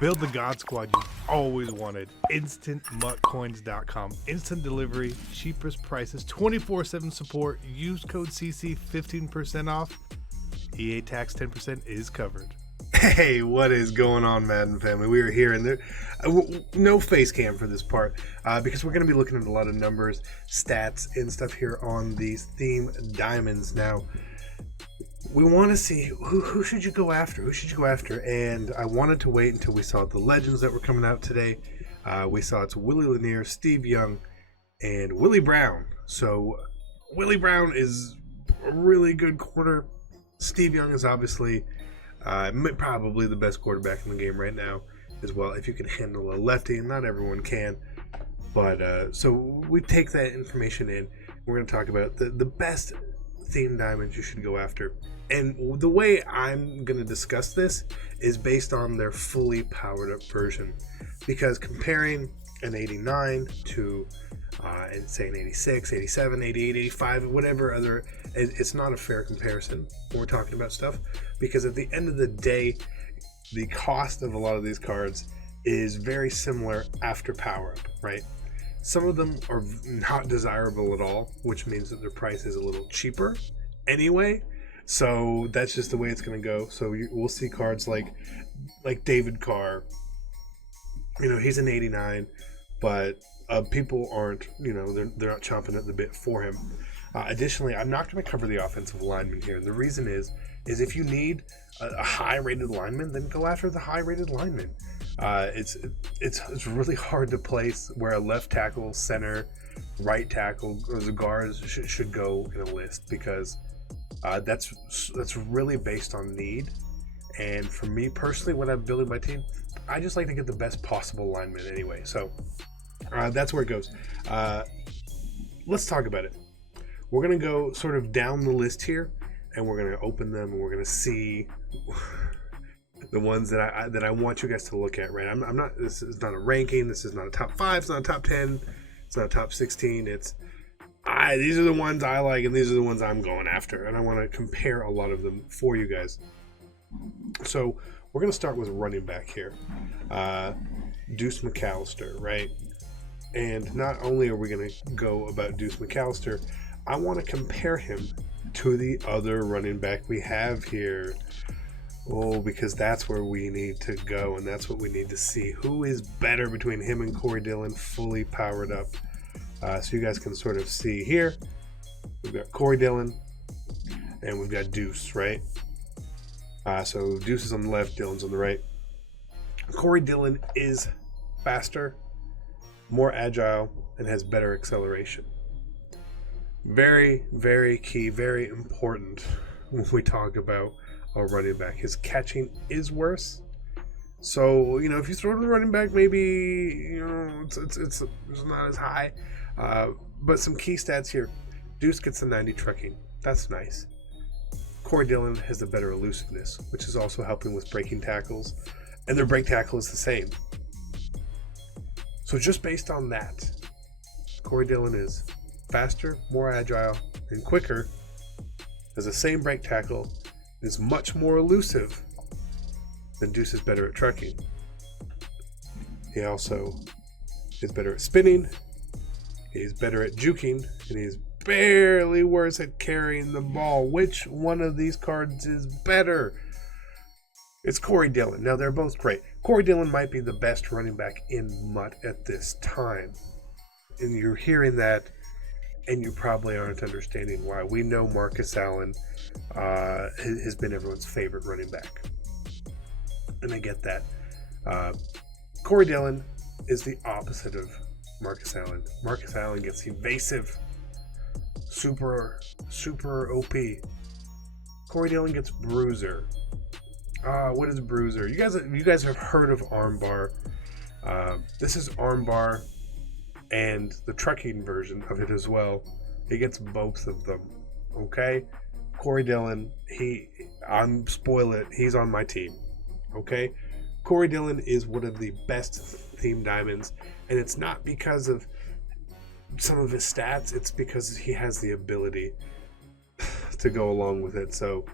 Build the God Squad you've always wanted. InstantMuttCoins.com. Instant delivery, cheapest prices, 24/7 support. Use code CC 15% off. EA tax 10% is covered. Hey, what is going on, Madden family? We are here, and there no face cam for this part because we're going to be looking at a lot of numbers, stats, and stuff here on these theme diamonds. Now, we want to see who should you go after? Who should you go after? And I wanted to wait until we saw the legends that were coming out today. We saw it's Willie Lanier, Steve Young, and Willie Brown. So Willie Brown is a really good corner. Steve Young is obviously probably the best quarterback in the game right now as well, if you can handle a lefty, and not everyone can. But so we take that information in. We're going to talk about the best theme diamonds you should go after. And the way I'm going to discuss this is based on their fully powered up version, because comparing an 89 to say an 86, 87, 88, 85, whatever other, it's not a fair comparison when we're talking about stuff, because at the end of the day, the cost of a lot of these cards is very similar after power up, right? Some of them are not desirable at all, which means that their price is a little cheaper anyway. So that's just the way it's going to go. So we'll see cards like David Carr. You know, he's an 89, but people aren't, they're not chomping at the bit for him. Additionally, I'm not going to cover the offensive lineman here. The reason is if you need a high-rated lineman, then go after the high-rated lineman. It's really hard to place where a left tackle, center, right tackle, or the guards should go in a list, because that's really based on need. And for me personally, when I'm building my team, I just like to get the best possible lineman anyway. So that's where it goes. Let's talk about it. We're going to go sort of down the list here, and we're going to open them, and we're going to see the ones that I want you guys to look at, right? I'm not, this is not a ranking. This is not a top 5. It's not a top 10. It's not a top 16. These are the ones I like, and these are the ones I'm going after, and I want to compare a lot of them for you guys. So we're going to start with running back here. Deuce McAllister, right? And not only are we going to go about Deuce McAllister, I want to compare him to the other running back we have here. Oh, because that's where we need to go, and that's what we need to see. Who is better between him and Corey Dillon, fully powered up? So you guys can sort of see here. We've got Corey Dillon, and we've got Deuce, right? So Deuce is on the left, Dillon's on the right. Corey Dillon is faster, more agile, and has better acceleration. Very, very key, very important when we talk about a running back. His catching is worse. So, if you throw to the running back, maybe, it's not as high. But some key stats here. Deuce gets the 90 trucking. That's nice. Corey Dillon has the better elusiveness, which is also helping with breaking tackles. And their break tackle is the same. So just based on that, Corey Dillon is faster, more agile, and quicker, has the same break tackle, is much more elusive than Deuce is better at trucking. He also is better at spinning, he's better at juking, and he's barely worse at carrying the ball. Which one of these cards is better? It's Corey Dillon. Now, they're both great. Corey Dillon might be the best running back in Mutt at this time. And you're hearing that, and you probably aren't understanding why. We know Marcus Allen has been everyone's favorite running back. And I get that. Corey Dillon is the opposite of Marcus Allen. Marcus Allen gets evasive. Super OP. Corey Dillon gets bruiser. What is bruiser? You guys have heard of armbar. This is armbar and the trucking version of it as well. He gets both of them. Okay? Corey Dillon, I'm spoil it, he's on my team. Okay? Corey Dillon is one of the best theme diamonds, and it's not because of some of his stats, it's because he has the ability to go along with it. So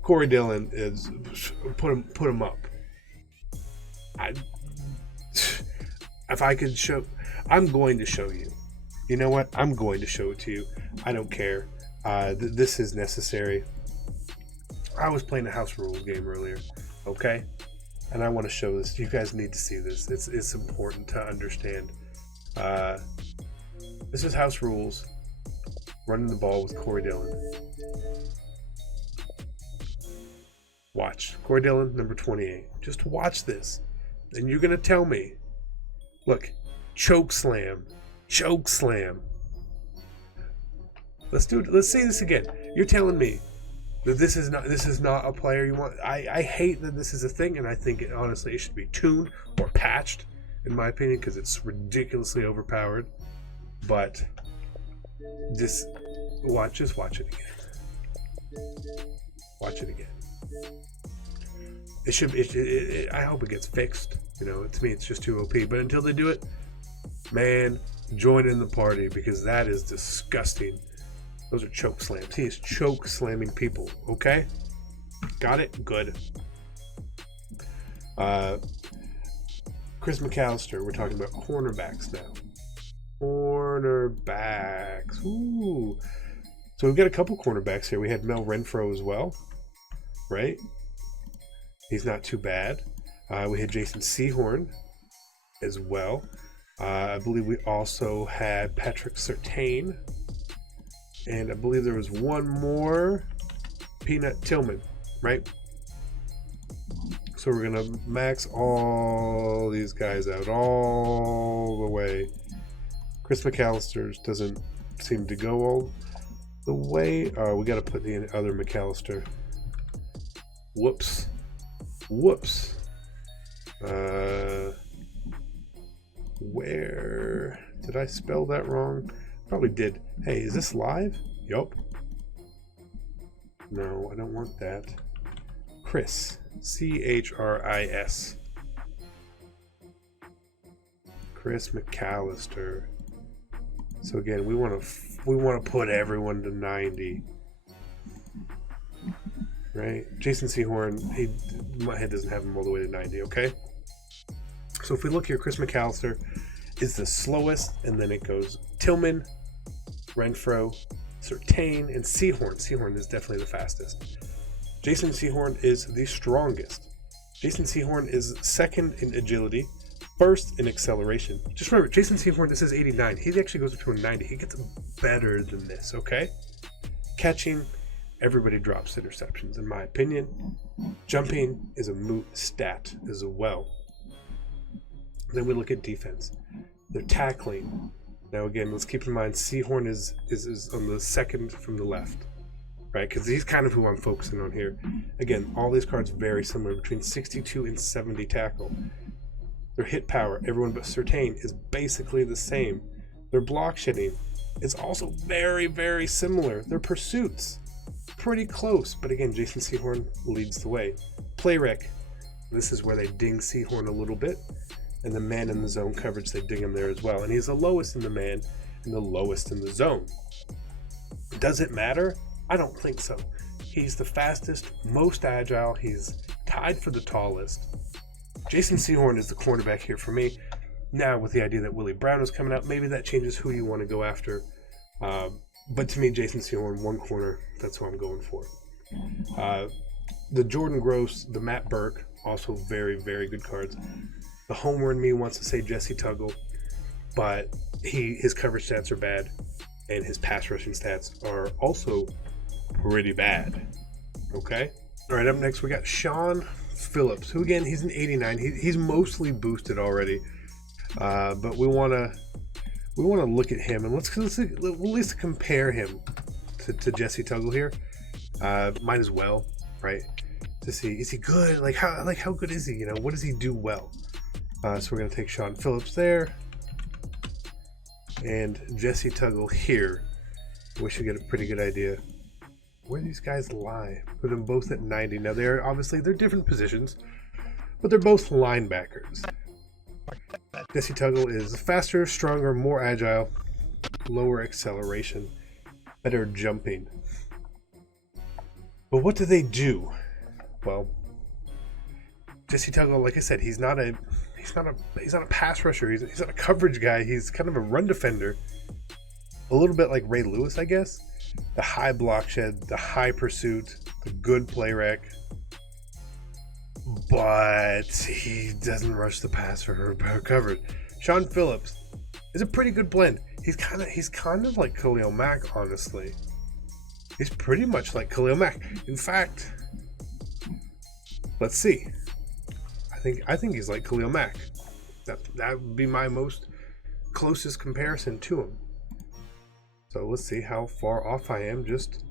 Corey Dillon is put him up. I, if I could show, I'm going to show you. You know what? I'm going to show it to you. I don't care. This is necessary. I was playing a house rules game earlier, okay? And I want to show this. You guys need to see this. It's important to understand. This is house rules. Running the ball with Corey Dillon. Watch. Corey Dillon, number 28. Just watch this. And you're going to tell me. Look. Choke slam. Choke slam. Let's do it. Let's see this again. You're telling me that this is not a player you want. I hate that this is a thing, and I think honestly it should be tuned or patched, in my opinion, because it's ridiculously overpowered. But just watch it again. Watch it again. It should. I hope it gets fixed. You know, to me, it's just too OP. But until they do it, man, join in the party, because that is disgusting. Those are choke slams. He is choke slamming people. Okay, got it. Good. Chris McAllister. We're talking about cornerbacks now. Cornerbacks. Ooh. So we've got a couple cornerbacks here. We had Mel Renfro as well, right? He's not too bad. We had Jason Sehorn as well. I believe we also had Patrick Surtain. And I believe there was one more. Peanut Tillman, right? So we're going to max all these guys out all the way. Chris McAllister's doesn't seem to go all the way. We got to put the other McAllister. Whoops. Where did I spell that wrong? Probably did. Hey, is this live? Yup. No, I don't want that. Chris. Chris. Chris McAllister. So again, we want to put everyone to 90. Right? Jason Sehorn, my head doesn't have him all the way to 90, okay? So if we look here, Chris McAllister is the slowest, and then it goes Tillman, Renfro, Surtain, and Sehorn. Sehorn is definitely the fastest. Jason Sehorn is the strongest. Jason Sehorn is second in agility, first in acceleration. Just remember, Jason Sehorn, this is 89. He actually goes up to a 90. He gets better than this, okay? Catching, everybody drops interceptions, in my opinion. Jumping is a moot stat as well. Then we look at defense. They're tackling. Now again, let's keep in mind Sehorn is on the second from the left, right? Because he's kind of who I'm focusing on here. Again, all these cards very similar, between 62 and 70 tackle. Their hit power, everyone but Surtain, is basically the same. Their block shedding is also very, very similar. Their pursuits, pretty close. But again, Jason Sehorn leads the way. Play rec, this is where they ding Sehorn a little bit. And the man in the zone coverage, they ding him there as well. And he's the lowest in the man and the lowest in the zone. Does it matter? I don't think so. He's the fastest, most agile. He's tied for the tallest. Jason Sehorn is the cornerback here for me. Now, with the idea that Willie Brown is coming out, maybe that changes who you want to go after. But to me, Jason Sehorn, one corner, that's who I'm going for. The Jordan Gross, the Matt Burke, also very, very good cards. The homer in me wants to say Jesse Tuggle, but his coverage stats are bad, and his pass rushing stats are also pretty bad. Okay? All right, up next we got Shawn Phillips, who again, he's an 89. He's mostly boosted already, but we want to look at him, and let's at least compare him to Jesse Tuggle here. Might as well, right? To see, is he good? How good is he? You know, what does he do well? So we're going to take Shawn Phillips there and Jesse Tuggle here. We should get a pretty good idea where these guys lie. Put them both at 90. Now they're different positions, but they're both linebackers. Jesse Tuggle is faster, stronger, more agile, lower acceleration, better jumping. But what do they do? Well, Jesse Tuggle, like I said, he's not a he's not a pass rusher. He's not a coverage guy. He's kind of a run defender. A little bit like Ray Lewis, I guess. The high block shed, the high pursuit, the good play rec. But he doesn't rush the passer or coverage. Shawn Phillips is a pretty good blend. He's kind of like Khalil Mack, honestly. He's pretty much like Khalil Mack. In fact, let's see. I think he's like Khalil Mack. That would be my most closest comparison to him. So let's see how far off I am just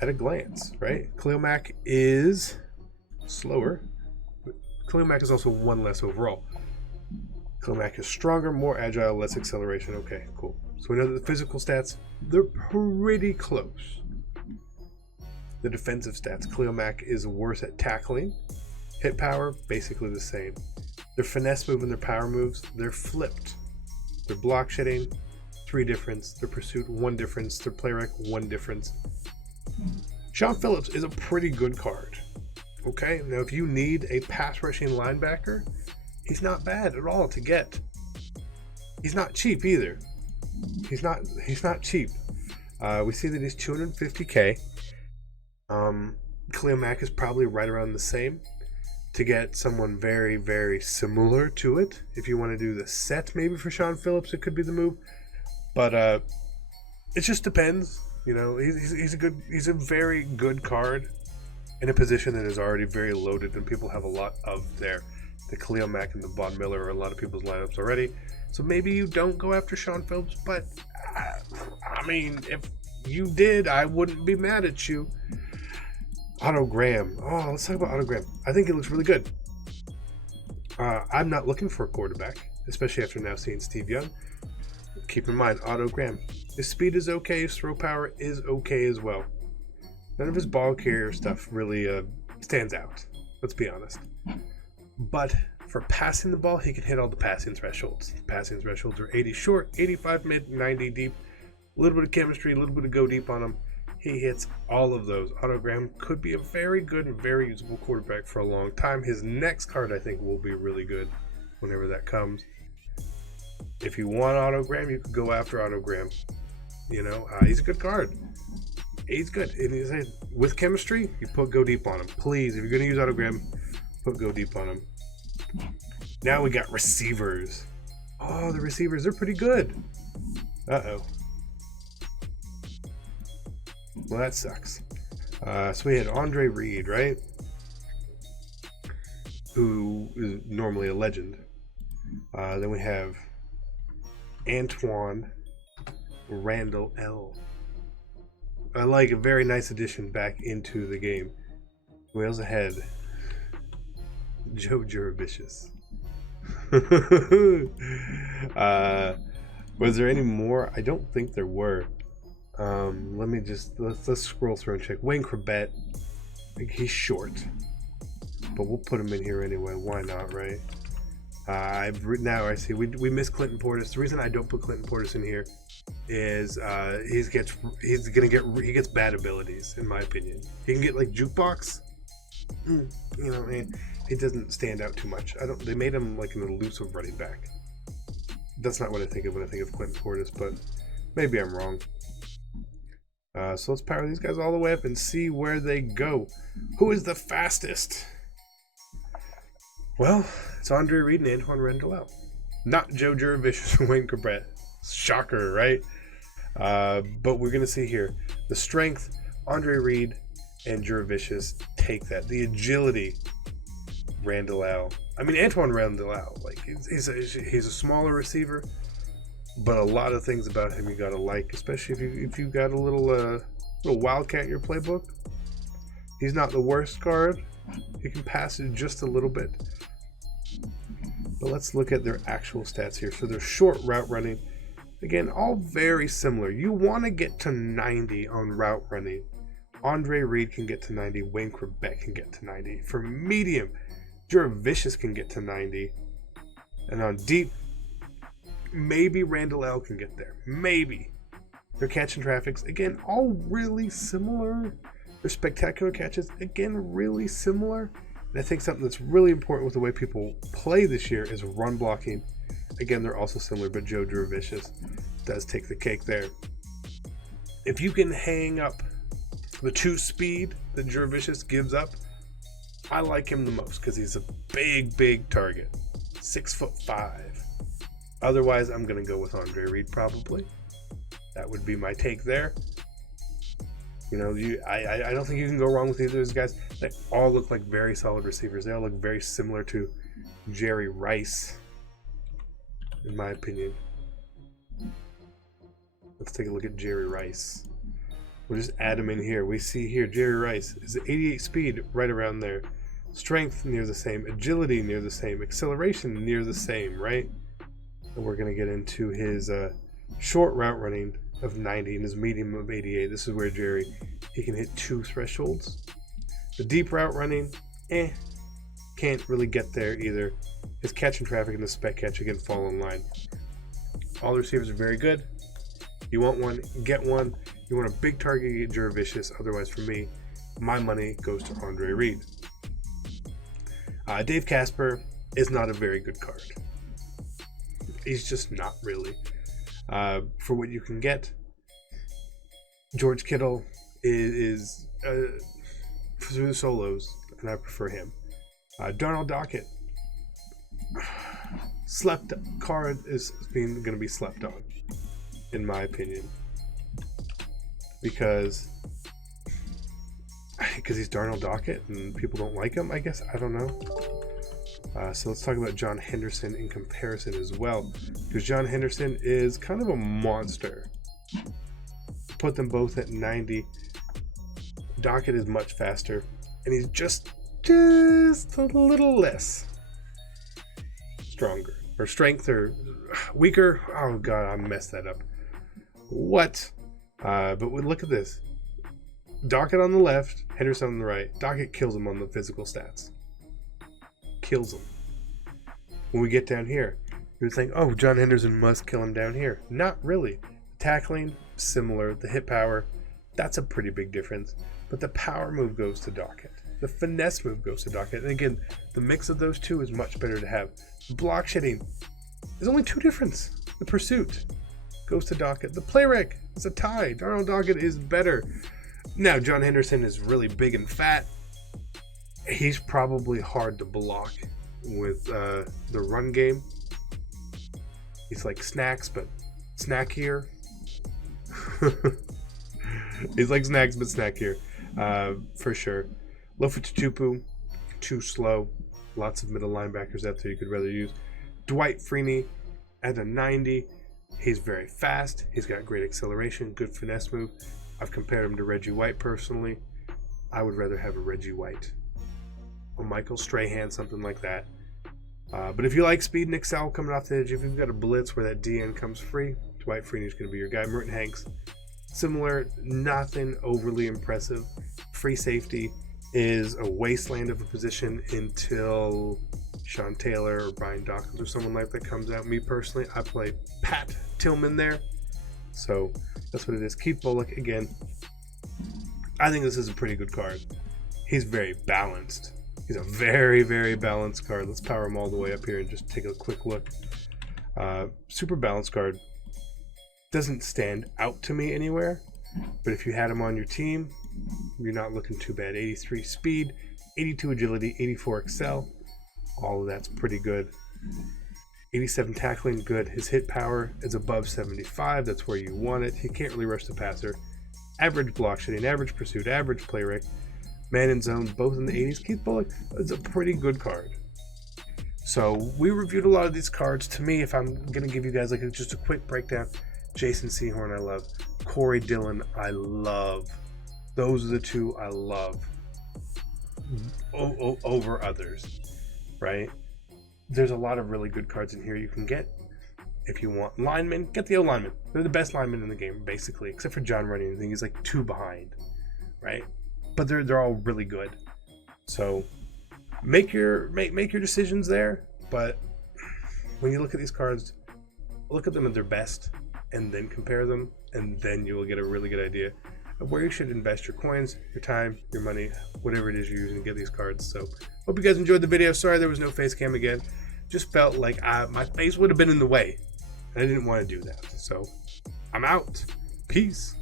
at a glance, right? Khalil Mack is slower. But Khalil Mack is also one less overall. Khalil Mack is stronger, more agile, less acceleration. Okay, cool. So we know that the physical stats, they're pretty close. The defensive stats, Khalil Mack is worse at tackling. Hit power, basically the same. Their finesse move and their power moves, they're flipped. Their block shedding, 3 difference. Their pursuit, 1 difference. Their play rec, 1 difference. Shawn Phillips is a pretty good card. Okay, now if you need a pass rushing linebacker, he's not bad at all to get. He's not cheap either. He's not cheap. We see that he's $250K. Khalil Mack is probably right around the same. To get someone very, very similar to it, if you want to do the set maybe for Shawn Phillips, it could be the move. But it just depends. You know, he's a very good card in a position that is already very loaded, and people have a lot of there. The Khalil Mack and the Von Miller are a lot of people's lineups already. So maybe you don't go after Shawn Phillips, but I mean, if you did, I wouldn't be mad at you. Otto Graham. Oh, let's talk about Otto Graham. I think he looks really good. I'm not looking for a quarterback, especially after now seeing Steve Young. Keep in mind, Otto Graham. His speed is okay. His throw power is okay as well. None of his ball carrier stuff really stands out. Let's be honest. But for passing the ball, he can hit all the passing thresholds. The passing thresholds are 80 short, 85 mid, 90 deep. A little bit of chemistry, a little bit of go deep on him. He hits all of those. Otto Graham could be a very good and very usable quarterback for a long time. His next card, I think, will be really good whenever that comes. If you want Otto Graham, you could go after Otto Graham. You know, he's a good card. He's good. And he's, with chemistry, you put go deep on him. Please, if you're going to use Otto Graham, put go deep on him. Now we got receivers. Oh, the receivers, they're pretty good. Uh-oh. Well, that sucks. So we had Andre Reed, right? Who is normally a legend. Then we have Antoine Randall L. I like a very nice addition back into the game. We also had Joe Juravicious. Was there any more? I don't think there were. Let's scroll through and check. Wayne Corbett, he's short, but we'll put him in here anyway. Why not, right? Now I see we missed Clinton Portis. The reason I don't put Clinton Portis in here is he gets bad abilities, in my opinion. He can get like jukebox. You know, and he doesn't stand out too much. They made him like an elusive running back. That's not what I think of when I think of Clinton Portis, but maybe I'm wrong. So let's power these guys all the way up and see where they go. Who is the fastest? Well, it's Andre Reed and Antoine Randall. Not Joe Juravicious or Wayne Corbett. Shocker, right? But we're going to see here. The strength, Andre Reed and Juravicious take that. The agility, Randall. I mean, Antoine Randall. Like, he's a smaller receiver. But a lot of things about him you gotta like, especially if you got a little wildcat in your playbook. He's not the worst card. He can pass it just a little bit. But let's look at their actual stats here. So their short route running, again, all very similar. You want to get to 90 on route running. Andre Reed can get to 90. Wayne Corbett can get to 90. For medium, Juravicious can get to 90. And on deep, maybe Randall L can get there. Maybe. Their catch and traffics, again, all really similar. Their spectacular catches, again, really similar. And I think something that's really important with the way people play this year is run blocking. Again, they're also similar, but Joe Jurevicius does take the cake there. If you can hang up the 2 speed that Jurevicius gives up, I like him the most because he's a big target. 6'5". Otherwise, I'm going to go with Andre Reed probably. That would be my take there. You know, I don't think you can go wrong with either of those guys. They all look like very solid receivers. They all look very similar to Jerry Rice, in my opinion. Let's take a look at Jerry Rice. We'll just add him in here. We see here Jerry Rice is 88 speed, right around there. Strength near the same. Agility near the same. Acceleration near the same, right? And we're going to get into his short route running of 90 and his medium of 88. This is where Jerry, he can hit 2 thresholds. The deep route running, can't really get there either. His catch in traffic and the spec catch again fall in line. All the receivers are very good. You want one, get one. You want a big target, you get Jurevicius. Otherwise, for me, my money goes to Andre Reed. Dave Casper is not a very good card. He's just not really. For what you can get, George Kittle is through the solos, and I prefer him. Darnell Dockett, slept card is going to be slept on, in my opinion, because he's Darnell Dockett and people don't like him. I guess, I don't know. So let's talk about John Henderson in comparison as well, because John Henderson is kind of a monster. Put them both at 90. Dockett is much faster, and he's just a little less stronger, or strength, or weaker. Oh god, I messed that up. What? But we look at this. Dockett on the left, Henderson on the right. Dockett kills him on the physical stats. Kills him. When we get down here, you would think, oh, John Henderson must kill him down here. Not really. Tackling, similar. The hit power, that's a pretty big difference. But the power move goes to Dockett. The finesse move goes to Dockett. And again, the mix of those two is much better to have. Block shedding, there's only 2 difference. The pursuit goes to Dockett. The play rec is a tie. Darnell Dockett is better. Now, John Henderson is really big and fat. He's probably hard to block with the run game. He's like Snacks, but snackier. He's like Snacks, but snackier, for sure. Lofa Tutupu, too slow. Lots of middle linebackers out there you could rather use. Dwight Freeney at a 90. He's very fast. He's got great acceleration, good finesse move. I've compared him to Reggie White personally. I would rather have a Reggie White or Michael Strahan, something like that. But if you like speed and excel coming off the edge, if you've got a blitz where that DN comes free, Dwight Freeney is going to be your guy. Merton Hanks, similar, nothing overly impressive. Free safety is a wasteland of a position until Sean Taylor or Brian Dawkins or someone like that comes out. Me personally, I play Pat Tillman there. So that's what it is. Keith Bullock, again, I think this is a pretty good card. He's very balanced. He's a very, very balanced card. Let's power him all the way up here and just take a quick look. Super balanced card. Doesn't stand out to me anywhere, but if you had him on your team, you're not looking too bad. 83 speed, 82 agility, 84 excel. All of that's pretty good. 87 tackling, good. His hit power is above 75. That's where you want it. He can't really rush the passer. Average block shedding, average pursuit, average play rate. Man in zone, both in the 80s. Keith Bullock is a pretty good card. So we reviewed a lot of these cards. To me, if I'm going to give you guys like just a quick breakdown, Jason Sehorn I love. Corey Dillon I love. Those are the 2 I love over others, right? There's a lot of really good cards in here you can get. If you want linemen, get the O-linemen. They're the best linemen in the game, basically, except for John Running. I think he's like 2 behind, right? But they're all really good. So make your decisions there. But when you look at these cards, look at them at their best, and then compare them, and then you will get a really good idea. where you should invest your coins, your time, your money, whatever it is you're using to get these cards. So hope you guys enjoyed the video. Sorry there was no face cam again. Just felt like my face would have been in the way. And I didn't want to do that. So I'm out. Peace.